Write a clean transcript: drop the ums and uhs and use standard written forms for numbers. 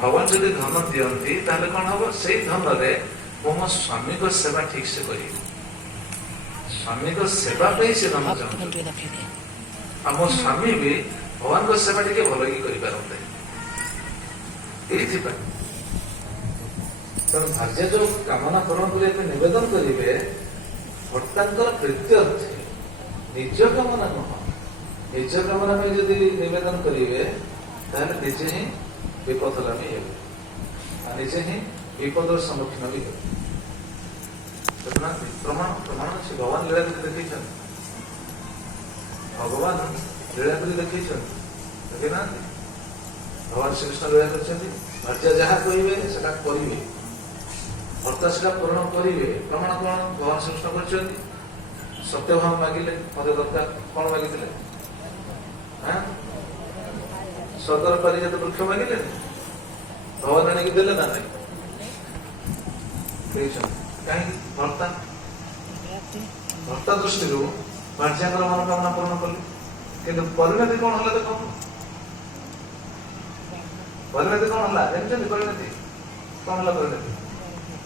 भगवान जदि धन दियंती ताहले कौन हम से धन रे मो स्वामी को सेवा ठीक से करी स्वामी को सेवा पे से धन चाहते मो स्वामी भी भगवान को सेवा टी भल कि करते भार्य जो कामना पूरण करने निवेदन करेंगे भर्तांतर प्रीत्यर्थ निज कामना नुह निज कामना में जब निवेदन करेंगे ताहले निजे ही विपदगामी हे निजे ही विपद सम्मुखीन भी हे प्रमाण प्रमाण से भगवान लीला देखी भगवान लीला देखी देखी ना भगवान श्रीकृष्ण लीला कर भार्य जहाँ कहे से करेंगे भर्ता से पूरण करेंगे प्रमाण कौन भगवान श्रीकृष्ण कर सत्यभाव मागिले मत दरकार कौन मागिले स्वर्गर पारिजात वृक्ष मागिले भगवान आଣିକି देले ना नहीं कहीं भर्ता भर्ता दृष्टि भार्याଙ୍କର मनोकामना पूर्ण कले किंतु परिणति कौन है देख परिणति कौन है जानते परिणति कौन है परिणति